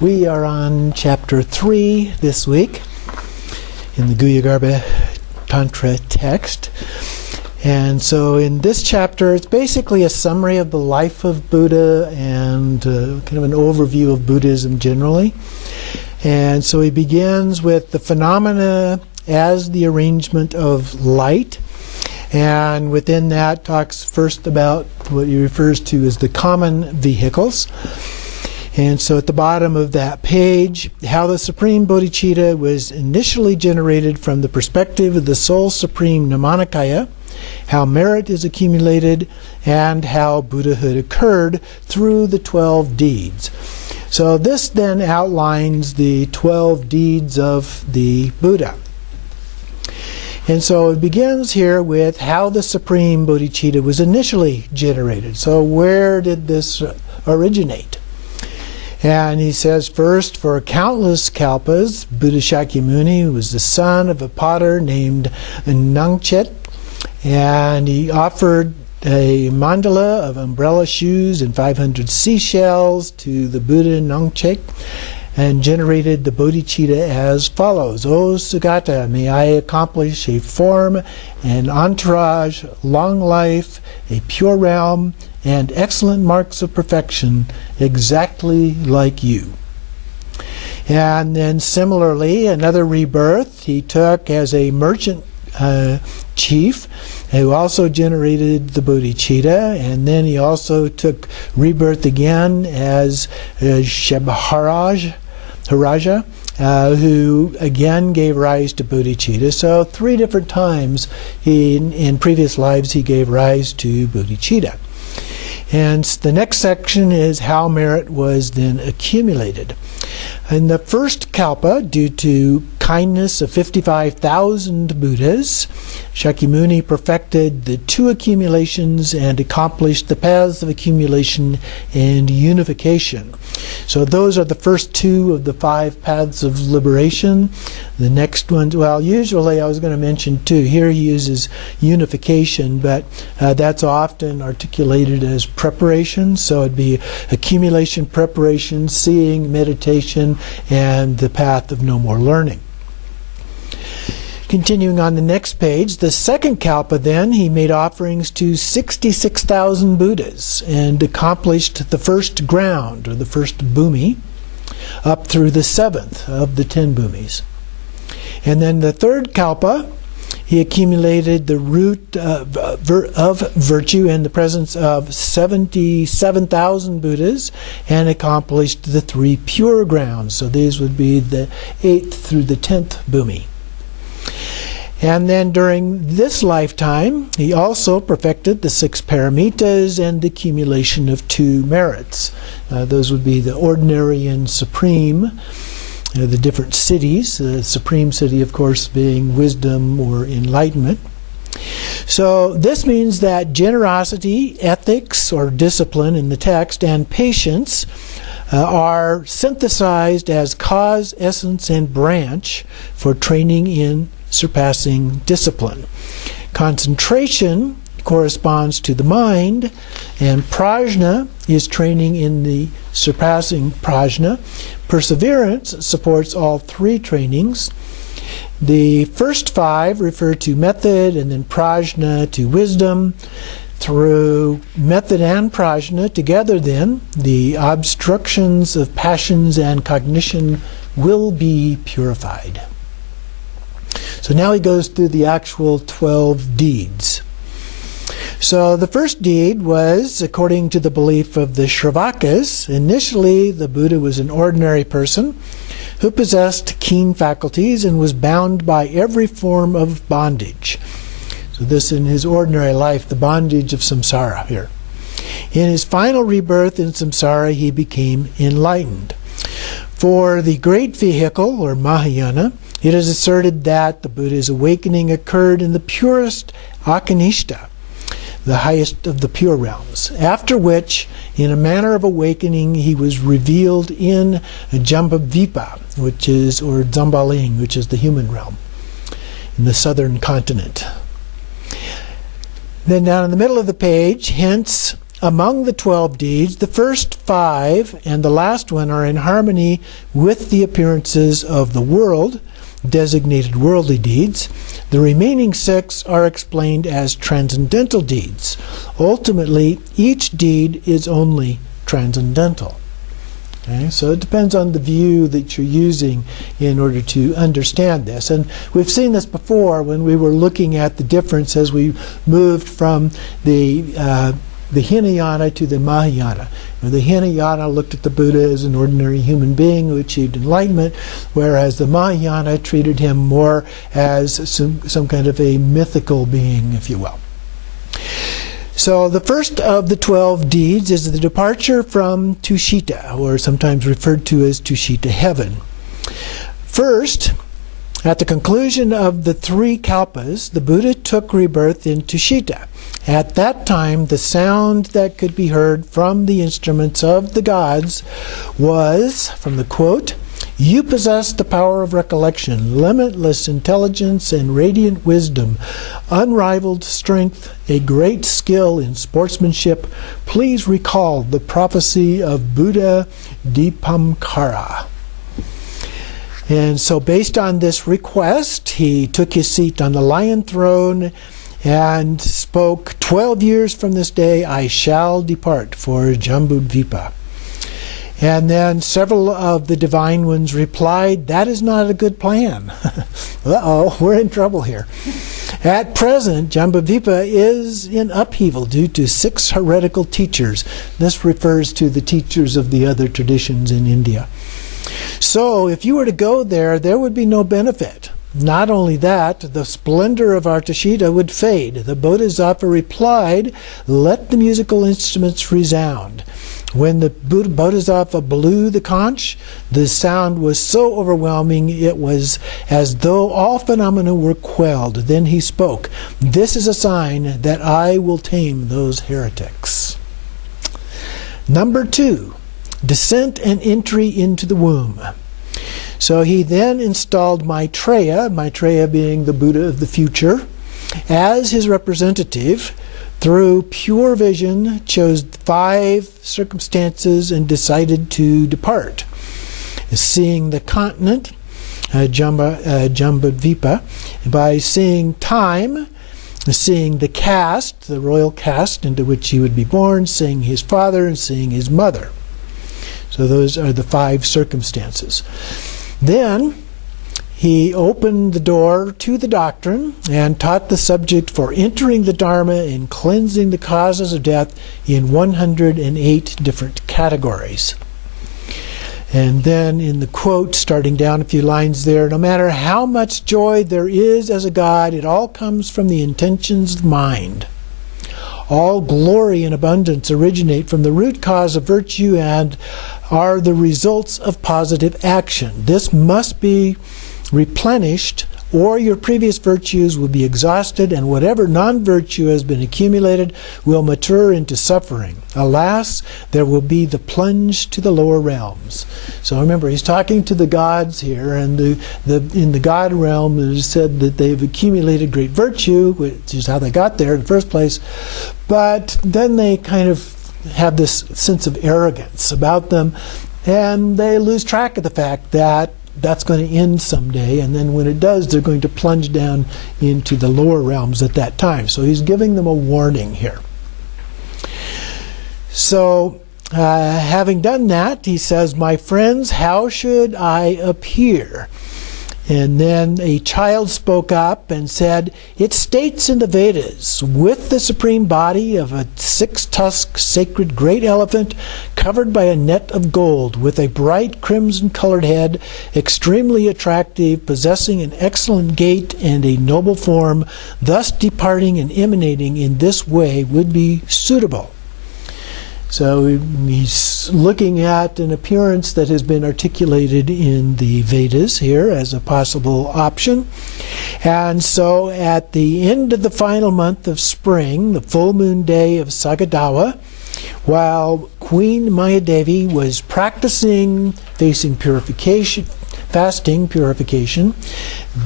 We are on chapter 3 this week in the Guhyagarbha Tantra text. And so in this chapter, it's basically a summary of the life of Buddha and kind of an overview of Buddhism generally. And so he begins with the phenomena as the arrangement of light. And within that talks first about what he refers to as the common vehicles. And so at the bottom of that page, how the Supreme Bodhicitta was initially generated from the perspective of the Soul Supreme Namanikaya, how merit is accumulated, and how Buddhahood occurred through the 12 deeds. So this then outlines the 12 deeds of the Buddha. And so it begins here with how the Supreme Bodhicitta was initially generated. So where did this originate? And he says, first, for countless kalpas, Buddha Shakyamuni was the son of a potter named Longchenpa, and he offered a mandala of umbrella shoes and 500 seashells to the Buddha Longchenpa, and generated the bodhicitta as follows. O Sugata, may I accomplish a form, an entourage, long life, a pure realm, and excellent marks of perfection, exactly like you. And then similarly, another rebirth he took as a merchant chief, who also generated the bodhicitta, and then he also took rebirth again as Shabharaja, who again gave rise to bodhicitta. So 3 different times in previous lives he gave rise to bodhicitta. And the next section is how merit was then accumulated. In the first kalpa, due to kindness of 55,000 Buddhas, Shakyamuni perfected the 2 accumulations and accomplished the paths of accumulation and unification. So those are the first 2 of the 5 paths of liberation. The next ones, well, usually I was going to mention 2. Here he uses unification, but that's often articulated as preparation. So it'd be accumulation, preparation, seeing, meditation, and the path of no more learning. Continuing on the next page, the second kalpa then, he made offerings to 66,000 Buddhas and accomplished the first ground, or the first bhumi, up through the 7th of the 10 bhumis. And then the third kalpa, he accumulated the root of virtue in the presence of 77,000 Buddhas and accomplished the 3 pure grounds. So these would be the 8th through the 10th bhumi. And then during this lifetime, he also perfected the 6 paramitas and the accumulation of 2 merits. Those would be the ordinary and supreme, the different cities, the supreme city, of course, being wisdom or enlightenment. So this means that generosity, ethics, or discipline in the text, and patience are synthesized as cause, essence, and branch for training in surpassing discipline. Concentration corresponds to the mind, and prajna is training in the surpassing prajna. Perseverance supports all 3 trainings. The first 5 refer to method, and then prajna to wisdom. Through method and prajna together then, the obstructions of passions and cognition will be purified. So now he goes through the actual 12 deeds. So the first deed was, according to the belief of the Shravakas, initially the Buddha was an ordinary person who possessed keen faculties and was bound by every form of bondage. So this in his ordinary life, the bondage of samsara here. In his final rebirth in samsara, he became enlightened. For the great vehicle, or Mahayana, it is asserted that the Buddha's awakening occurred in the purest Akanishta, the highest of the pure realms, after which, in a manner of awakening, he was revealed in Jambudvipa, or Zambaling, which is the human realm, in the southern continent. Then down in the middle of the page, hence, among the 12 deeds, the first 5 and the last one are in harmony with the appearances of the world, designated worldly deeds. The remaining 6 are explained as transcendental deeds. Ultimately, each deed is only transcendental. Okay, so it depends on the view that you're using in order to understand this. And we've seen this before when we were looking at the difference as we moved from the Hinayana to the Mahayana. The Hinayana looked at the Buddha as an ordinary human being who achieved enlightenment, whereas the Mahayana treated him more as some kind of a mythical being, if you will. So the first of the 12 deeds is the departure from Tushita, or sometimes referred to as Tushita heaven. First, at the conclusion of the 3 kalpas, the Buddha took rebirth in Tushita. At that time, the sound that could be heard from the instruments of the gods was, from the quote, "You possess the power of recollection, limitless intelligence and radiant wisdom, unrivaled strength, a great skill in sportsmanship. Please recall the prophecy of Buddha Dipamkara." And so based on this request, he took his seat on the lion throne and spoke, "12 years from this day I shall depart for Jambudvipa." And then several of the divine ones replied, "That is not a good plan." Uh-oh, we're in trouble here. At present, Jambudvipa is in upheaval due to 6 heretical teachers. This refers to the teachers of the other traditions in India. So if you were to go there, there would be no benefit. Not only that, the splendor of Artashita would fade. The Bodhisattva replied, "Let the musical instruments resound." When the Bodhisattva blew the conch, the sound was so overwhelming it was as though all phenomena were quelled. Then he spoke, "This is a sign that I will tame those heretics." Number 2, descent and entry into the womb. So he then installed Maitreya being the Buddha of the future, as his representative. Through pure vision, chose 5 circumstances and decided to depart. Seeing the continent, Jambudvipa, by seeing time, seeing the caste, the royal caste into which he would be born, seeing his father, and seeing his mother. So those are the 5 circumstances. Then he opened the door to the doctrine and taught the subject for entering the Dharma and cleansing the causes of death in 108 different categories. And then in the quote, starting down a few lines there, "No matter how much joy there is as a God, it all comes from the intentions of mind. All glory and abundance originate from the root cause of virtue and are the results of positive action. This must be replenished, or your previous virtues will be exhausted, and whatever non-virtue has been accumulated will mature into suffering. Alas, there will be the plunge to the lower realms." So remember, he's talking to the gods here, and in the god realm it is said that they've accumulated great virtue, which is how they got there in the first place, but then they kind of have this sense of arrogance about them, and they lose track of the fact that that's going to end someday, and then when it does, they're going to plunge down into the lower realms at that time. So he's giving them a warning here. So having done that, he says, "My friends, how should I appear?" And then a child spoke up and said, "It states in the Vedas, with the supreme body of a 6-tusked sacred great elephant covered by a net of gold, with a bright crimson-colored head, extremely attractive, possessing an excellent gait and a noble form, thus departing and emanating in this way would be suitable." So he's looking at an appearance that has been articulated in the Vedas here as a possible option. And so at the end of the final month of spring, the full moon day of Sagadawa, while Queen Mayadevi was practicing fasting purification,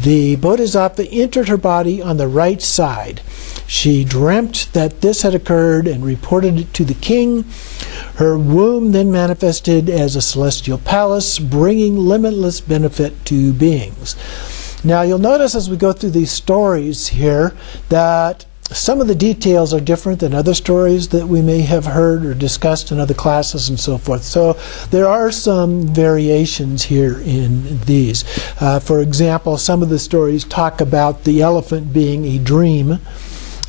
the Bodhisattva entered her body on the right side. She dreamt that this had occurred and reported it to the king. Her womb then manifested as a celestial palace, bringing limitless benefit to beings. Now you'll notice as we go through these stories here that some of the details are different than other stories that we may have heard or discussed in other classes and so forth. So there are some variations here in these. For example, some of the stories talk about the elephant being a dream,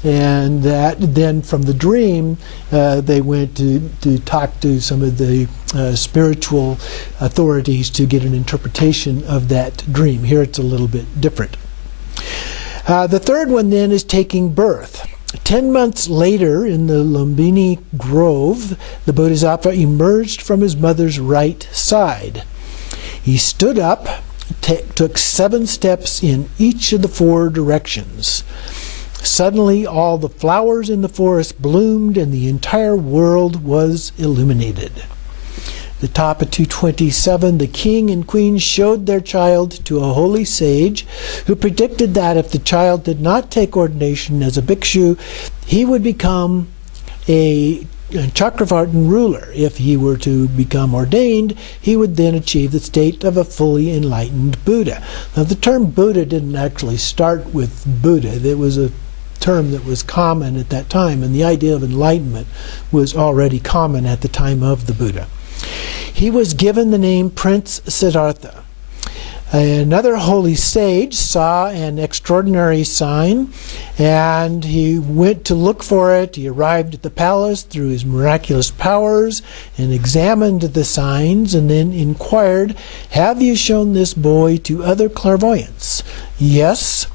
and that then from the dream they went to talk to some of the spiritual authorities to get an interpretation of that dream. Here it's a little bit different. The third one then is taking birth. 10 months later, in the Lumbini Grove, the Bodhisattva emerged from his mother's right side. He stood up, took 7 steps in each of the 4 directions. Suddenly, all the flowers in the forest bloomed, and the entire world was illuminated. The top of 227, the king and queen showed their child to a holy sage who predicted that if the child did not take ordination as a bhikshu, he would become a Chakravartin ruler. If he were to become ordained, he would then achieve the state of a fully enlightened Buddha. Now, the term Buddha didn't actually start with Buddha. It was a term that was common at that time, and the idea of enlightenment was already common at the time of the Buddha. He was given the name Prince Siddhartha. Another holy sage saw an extraordinary sign, and he went to look for it. He arrived at the palace through his miraculous powers and examined the signs, and then inquired, "Have you shown this boy to other clairvoyants?" "Yes."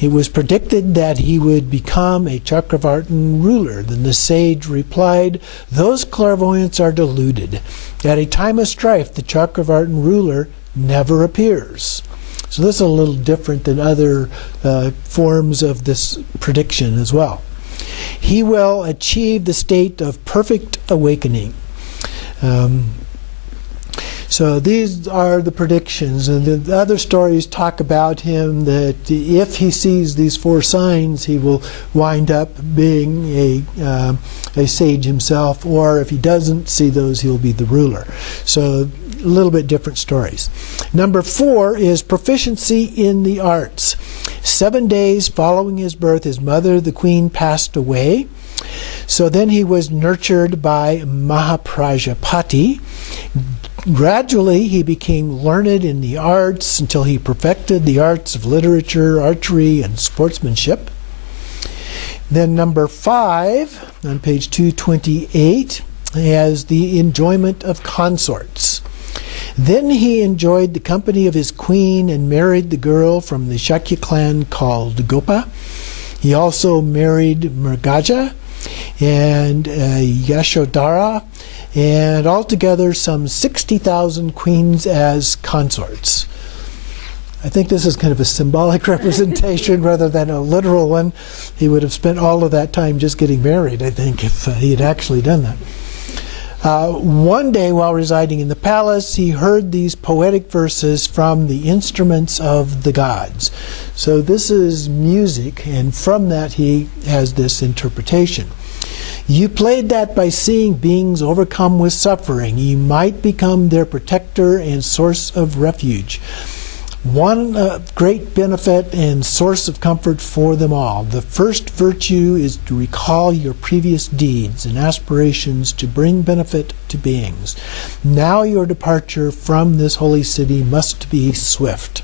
It was predicted that he would become a Chakravartin ruler. Then the sage replied, "Those clairvoyants are deluded. At a time of strife, the Chakravartin ruler never appears." So this is a little different than other forms of this prediction as well. He will achieve the state of perfect awakening. So these are the predictions, and the other stories talk about him that if he sees these 4 signs, he will wind up being a sage himself, or if he doesn't see those, he'll be the ruler. So a little bit different stories. Number 4 is proficiency in the arts. 7 days following his birth, his mother, the queen, passed away. So then he was nurtured by Mahaprajapati. Gradually, he became learned in the arts until he perfected the arts of literature, archery, and sportsmanship. Then number 5, on page 228, has the enjoyment of consorts. Then he enjoyed the company of his queen and married the girl from the Shakya clan called Gopa. He also married Mrgaja and Yashodhara, and altogether some 60,000 queens as consorts. I think this is kind of a symbolic representation rather than a literal one. He would have spent all of that time just getting married, I think, if he had actually done that. One day while residing in the palace, he heard these poetic verses from the instruments of the gods. So this is music, and from that he has this interpretation. You played that by seeing beings overcome with suffering. You might become their protector and source of refuge. One great benefit and source of comfort for them all. The first virtue is to recall your previous deeds and aspirations to bring benefit to beings. Now your departure from this holy city must be swift.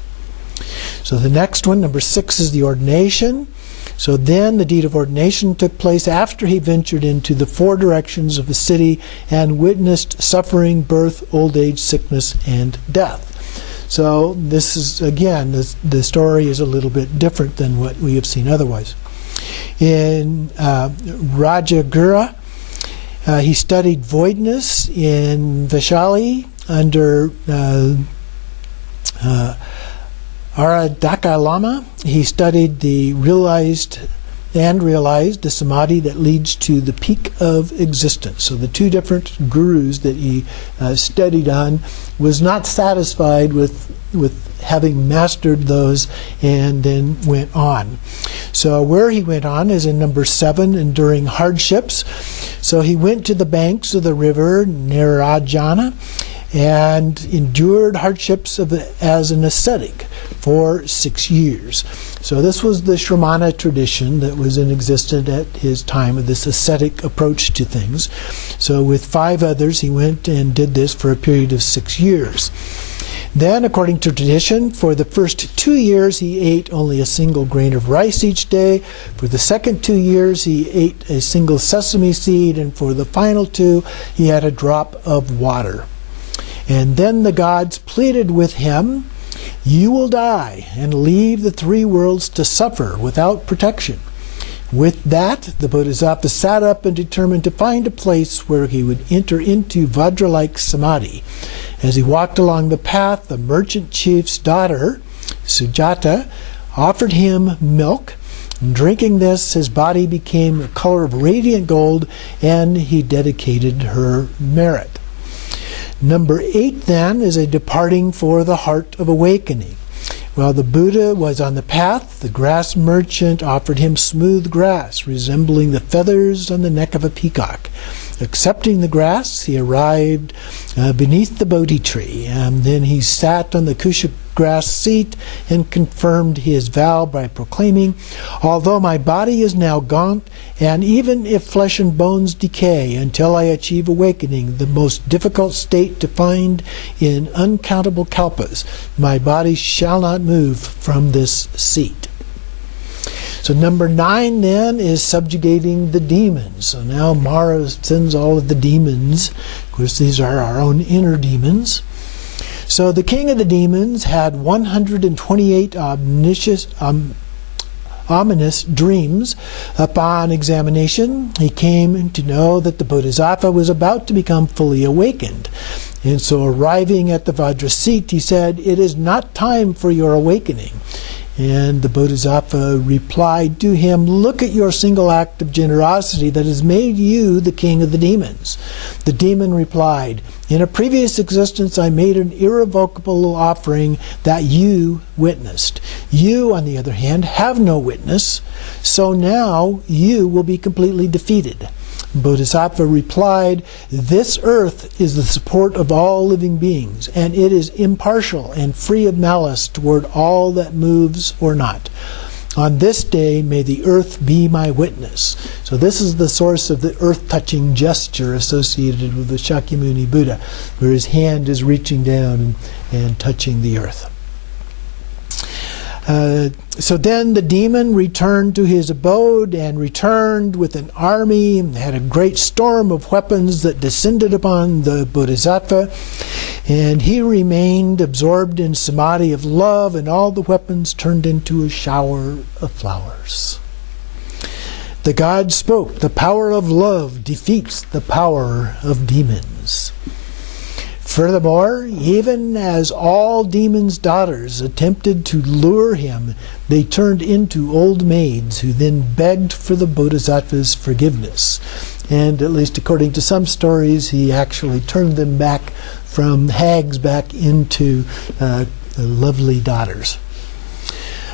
So the next one, number 6, is the ordination. So then the deed of ordination took place after he ventured into the 4 directions of the city and witnessed suffering, birth, old age, sickness, and death. So this is, again, the story is a little bit different than what we have seen otherwise. In Rajagura, he studied voidness. In Vaishali, under Aradaka Lama, he studied the realized and realized the samadhi that leads to the peak of existence. So the two different gurus that he studied on was not satisfied with having mastered those, and then went on. So where he went on is in number 7, enduring hardships. So he went to the banks of the river Nirajana and endured hardships as an ascetic for 6 years. So this was the Shramana tradition that was in existence at his time, of this ascetic approach to things. So with 5 others, he went and did this for a period of 6 years. Then, according to tradition, for the first 2 years he ate only a single grain of rice each day. For the second 2 years he ate a single sesame seed, and for the final 2 he had a drop of water. And then the gods pleaded with him, "You will die and leave the 3 worlds to suffer without protection." With that, the Bodhisattva sat up and determined to find a place where he would enter into Vajra-like samadhi. As he walked along the path, the merchant chief's daughter, Sujata, offered him milk. Drinking this, his body became the color of radiant gold, and he dedicated her merit. Number 8, then, is a departing for the heart of awakening. While the Buddha was on the path, the grass merchant offered him smooth grass, resembling the feathers on the neck of a peacock. Accepting the grass, he arrived beneath the Bodhi tree, and then he sat on the kusha grass seat and confirmed his vow by proclaiming, "Although my body is now gaunt, and even if flesh and bones decay until I achieve awakening, the most difficult state to find in uncountable kalpas, my body shall not move from this seat." So number 9 then is subjugating the demons. So now Mara sends all of the demons. Of course, these are our own inner demons. So the king of the demons had 128 ominous dreams. Upon examination, he came to know that the Bodhisattva was about to become fully awakened. And so arriving at the Vajra seat, he said, "It is not time for your awakening." And the Bodhisattva replied to him, "Look at your single act of generosity that has made you the king of the demons." The demon replied, "In a previous existence I made an irrevocable offering that you witnessed. You, on the other hand, have no witness, so now you will be completely defeated." Bodhisattva replied, "This earth is the support of all living beings, and it is impartial and free of malice toward all that moves or not. On this day may the earth be my witness." So this is the source of the earth-touching gesture associated with the Shakyamuni Buddha, where his hand is reaching down and touching the earth. So then the demon returned to his abode, and returned with an army, and had a great storm of weapons that descended upon the Bodhisattva, and he remained absorbed in samadhi of love, and all the weapons turned into a shower of flowers. The God spoke, "The power of love defeats the power of demons." Furthermore, even as all demons' daughters attempted to lure him, they turned into old maids who then begged for the Bodhisattva's forgiveness. And at least according to some stories, he actually turned them back from hags back into lovely daughters.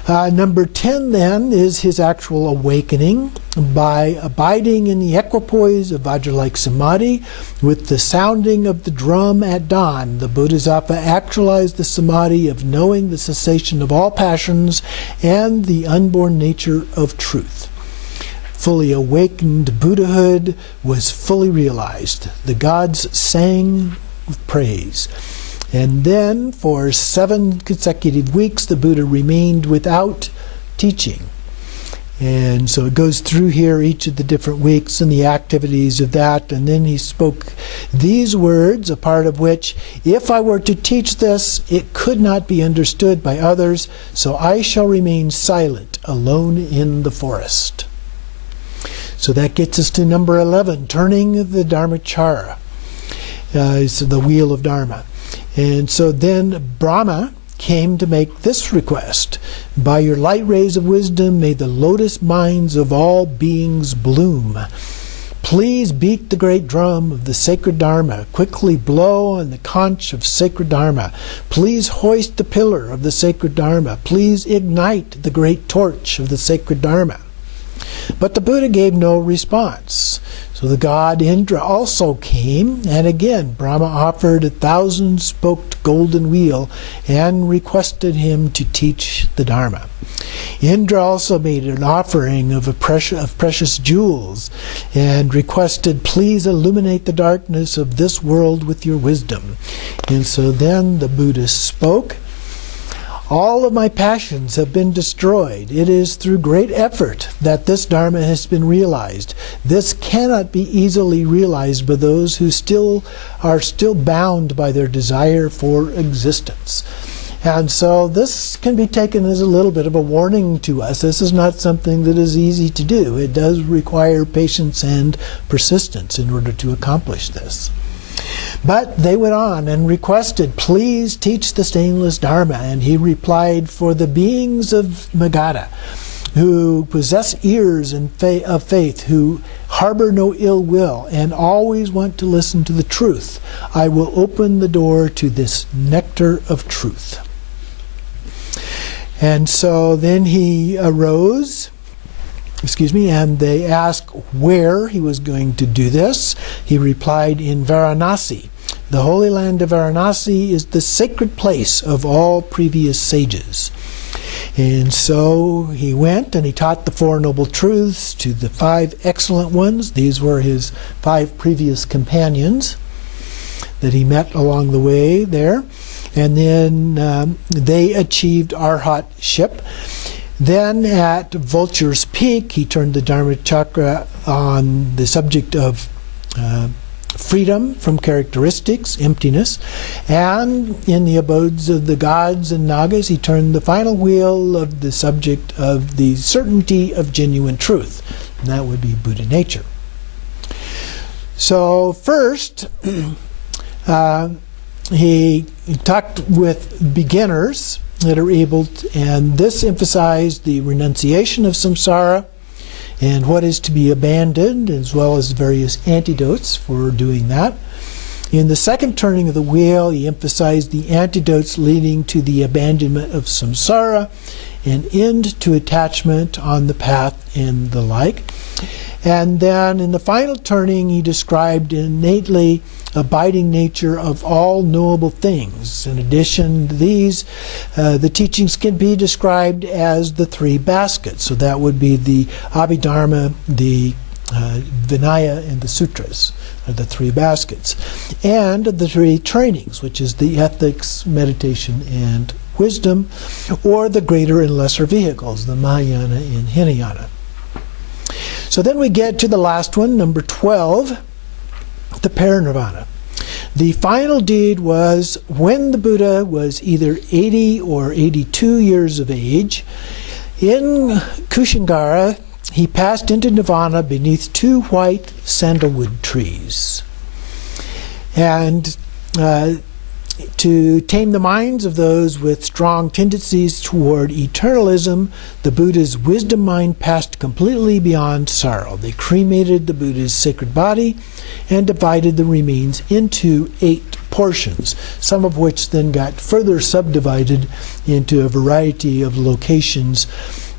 Number 10 then is his actual awakening. By abiding in the equipoise of Vajra-like samadhi, with the sounding of the drum at dawn, the Bodhisattva actualized the samadhi of knowing the cessation of all passions and the unborn nature of truth. Fully awakened Buddhahood was fully realized. The gods sang with praise. And then, for 7 consecutive weeks, the Buddha remained without teaching. And so it goes through here each of the different weeks and the activities of that. And then he spoke these words, a part of which, "If I were to teach this, it could not be understood by others, so I shall remain silent, alone in the forest." So that gets us to number 11, turning the Dharmachara. So the wheel of Dharma. And so then Brahma came to make this request. By your light rays of wisdom, may the lotus minds of all beings bloom. Please beat the great drum of the sacred Dharma. Quickly blow on the conch of sacred Dharma. Please hoist the pillar of the sacred Dharma. Please ignite the great torch of the sacred Dharma. But the Buddha gave no response. So the god Indra also came, and again Brahma offered a 1,000-spoked golden wheel and requested him to teach the Dharma. Indra also made an offering of precious jewels and requested, please illuminate the darkness of this world with your wisdom. And so then the Buddha spoke. All of my passions have been destroyed. It is through great effort that this Dharma has been realized. This cannot be easily realized by those who are still bound by their desire for existence. And so this can be taken as a little bit of a warning to us. This is not something that is easy to do. It does require patience and persistence in order to accomplish this. But they went on and requested, please teach the stainless Dharma. And he replied, for the beings of Magadha, who possess ears of faith, who harbor no ill will, and always want to listen to the truth, I will open the door to this nectar of truth. And so then he arose, and they asked where he was going to do this. He replied, in Varanasi. The holy land of Varanasi is the sacred place of all previous sages. And so he went and he taught the Four Noble Truths to the 5 excellent ones. These were his 5 previous companions that he met along the way there. And then they achieved arhatship. Then at Vulture's Peak, he turned the Dharma Chakra on the subject of freedom from characteristics, emptiness. And in the abodes of the gods and nagas, he turned the final wheel of the subject of the certainty of genuine truth. And that would be Buddha nature. So first, he talked with beginners that are able to, and this emphasized the renunciation of samsara and what is to be abandoned, as well as various antidotes for doing that. In the second turning of the wheel, he emphasized the antidotes leading to the abandonment of samsara, an end to attachment on the path, and the like. And then in the final turning, he described innately abiding nature of all knowable things. In addition to these, the teachings can be described as the 3 baskets. So that would be the Abhidharma, the Vinaya, and the Sutras, are the 3 baskets. And the 3 trainings, which is the ethics, meditation, and wisdom, or the greater and lesser vehicles, the Mahayana and Hinayana. So then we get to the last one, number 12, the parinirvana. The final deed was when the Buddha was either 80 or 82 years of age. In Kushinagara, he passed into nirvana beneath 2 white sandalwood trees. And to tame the minds of those with strong tendencies toward eternalism, the Buddha's wisdom mind passed completely beyond sorrow. They cremated the Buddha's sacred body and divided the remains into 8 portions, some of which then got further subdivided into a variety of locations.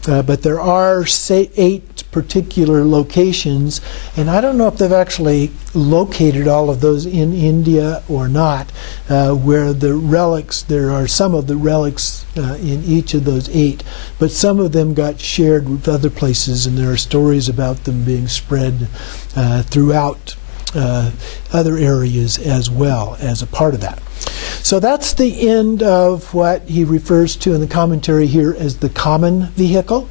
But there are 8 particular locations, and I don't know if they've actually located all of those in India or not, where the relics, there are some of the relics in each of those 8, but some of them got shared with other places, and there are stories about them being spread throughout other areas as well as a part of that. So that's the end of what he refers to in the commentary here as the common vehicle.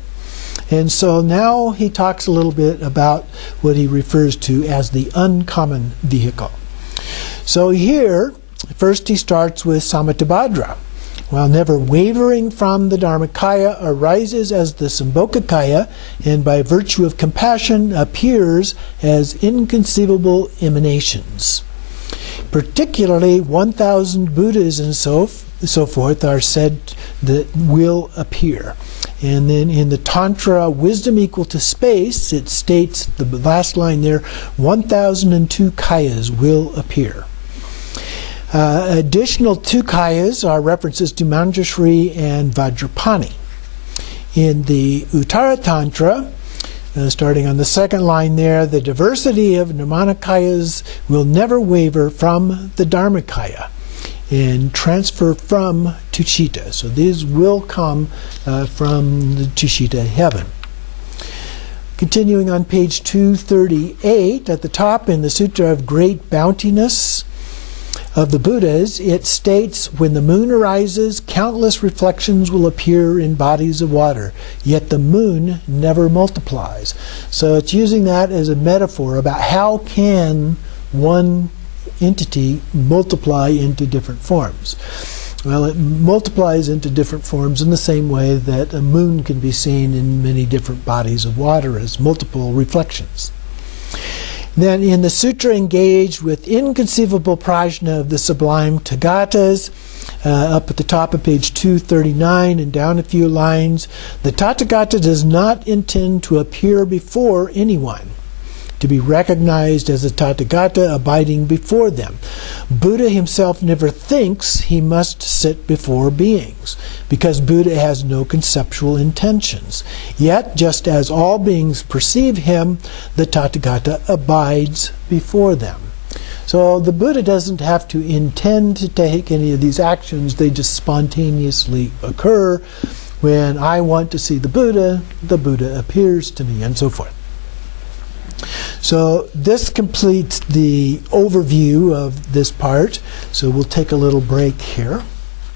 And so now he talks a little bit about what he refers to as the uncommon vehicle. So here, first he starts with Samattabhadra. While never wavering from the Dharmakaya, arises as the Sambhogakaya, and by virtue of compassion appears as inconceivable emanations. Particularly 1,000 Buddhas and so forth are said that will appear. And then in the Tantra, Wisdom Equal to Space, it states, the last line there, 1,002 kayas will appear. Additional 2 kayas are references to Manjushri and Vajrapani. In the Uttara Tantra, starting on the second line there, the diversity of Nirmanakayas will never waver from the Dharmakaya and transfer from Tushita. So these will come from the Tushita heaven. Continuing on page 238, at the top in the Sutra of Great Bountiness of the Buddhas, it states, when the moon arises, countless reflections will appear in bodies of water, yet the moon never multiplies. So it's using that as a metaphor about how can one entity multiply into different forms. Well, it multiplies into different forms in the same way that a moon can be seen in many different bodies of water as multiple reflections. Then in the sutra engaged with inconceivable prajna of the sublime Tathagatas, up at the top of page 239 and down a few lines, the Tathagata does not intend to appear before anyone, to be recognized as a Tathagata abiding before them. Buddha himself never thinks he must sit before beings, because Buddha has no conceptual intentions. Yet, just as all beings perceive him, the Tathagata abides before them. So the Buddha doesn't have to intend to take any of these actions, they just spontaneously occur. When I want to see the Buddha appears to me, and so forth. So this completes the overview of this part. So we'll take a little break here.